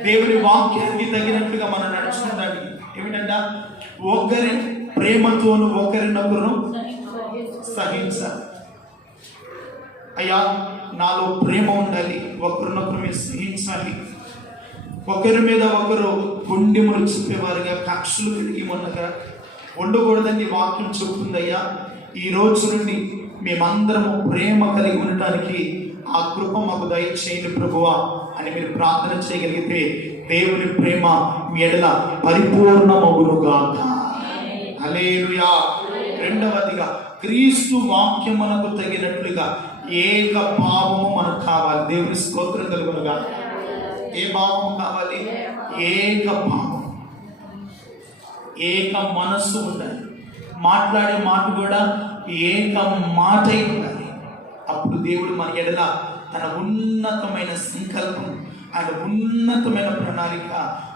దేవుని వాక్యానికి తగినట్లుగా మనం నడుచుకోవడానికి ఏమిటంట? ఒకరి ప్రేమతోను ఒకరినొకరు సహించాలి. అయ్యా, నాలో ప్రేమ ఉండాలి, ఒకరినొకరు సహించాలి, ఒకరి మీద ఒకరు గుండెములు చెప్పేవారుగా, కక్షలు కలిగి ఉన్నగా ఉండకూడదని వాక్యం చెబుతుందయ్యా. ఈ రోజు నుండి మేమందరము ప్రేమ కలిగి ఉండటానికి ఆ కృప మాకు దయచేయండి ప్రభువా అని మీరు ప్రార్థన చేయగలిగితే దేవుని ప్రేమ మీ ఎడల పరిపూర్ణమగునుగాక. హల్లెలూయా. రెండవదిగా, క్రీస్తు వాక్యమునకు తగినట్లుగా ఏక భావము మనకు కావాలి. దేవుని స్తోత్రం కలుగునుగాక. ఏ భావము కావాలి? ఏక భావం, ఏక మనస్సు ఉండాలి. మాట్లాడే మాట కూడా ఏక మాట ఉండాలి. అప్పుడు దేవుడు మన ఎడల తన ఉన్నతమైన సంకల్పం, ఆయన ఉన్నతమైన ప్రణాళిక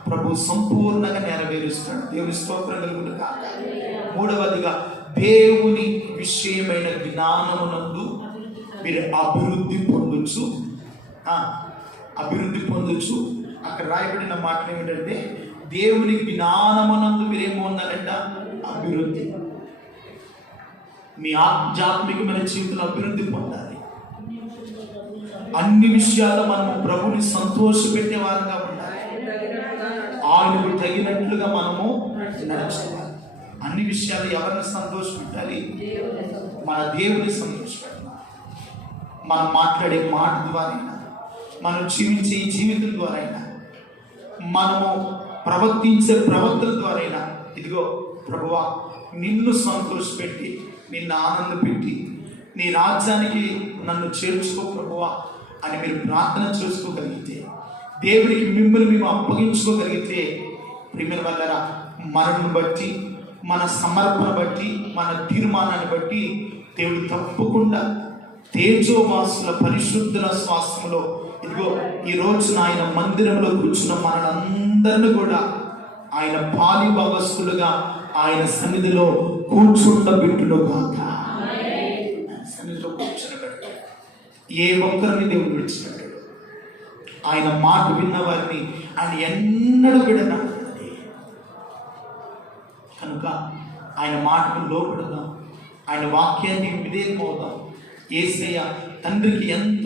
ప్రభు సంపూర్ణంగా నెరవేరుస్తాడు. దేవుని స్తోత్రం కలుగును కాక. మూడవదిగా, దేవుని విషయమైన జ్ఞానమునందు మీరు అభివృద్ధి పొందొచ్చు. అక్కడ రాయబడిన మాటలు ఏమిటంటే, దేవుని జ్ఞానమునందు మీరేమో ఉండాలంట? అభివృద్ధి. మీ ఆధ్యాత్మికమైన జీవితంలో అభివృద్ధి పొందాలి. అన్ని విషయాల్లో మనము ప్రభుని సంతోషపెట్టే వారంగా ఉండాలి. ఆయనకు తగినట్లుగా మనము నడుచుకోవాలి. అన్ని విషయాలు ఎవరిని సంతోషపెట్టాలి? మన దేవుని సంతోషపెట్టాలి. మనం మాట్లాడే మాట ద్వారా, మనం జీవించే ఈ జీవితం ద్వారా, మనము ప్రవర్తించే ప్రవర్తన ద్వారా, ఇదిగో ప్రభువా నిన్ను సంతోషపెట్టి, నిన్ను ఆనందపెట్టి, నీ రాజ్యానికి నన్ను చేర్చుకో ప్రభువా అని మీరు ప్రార్థన చేసుకోగలిగితే, దేవునికి మిమ్మల్ని మేము అప్పగించుకోగలిగితే, ప్రియమైన వాళ్ళరా, మనల్ని బట్టి, మన సమర్పణ బట్టి, మన తీర్మానాన్ని బట్టి దేవుడు తప్పకుండా తేజోవాసుల పరిశుద్ధుల స్వాస్థ్యంలో, ఇదిగో ఈ రోజున ఆయన మందిరంలో కూర్చున్న మనందరిని కూడా ఆయన పాలి భాగస్తులుగా ఆయన సన్నిధిలో కూర్చుండబెట్టును గాక. సన్నిధిలో కూర్చునబెట్టు. ఏ ఒక్కరిని దేవుడు విడిచిపెట్టాడు. ఆయన మాట విన్న వారిని ఆయన ఎన్నడూ విడనాడు. కనుక ఆయన మాటకు లోపడదాం, ఆయన వాక్యాన్ని విధేయమవుదాం. యేసయ్య తండ్రికి ఎంతో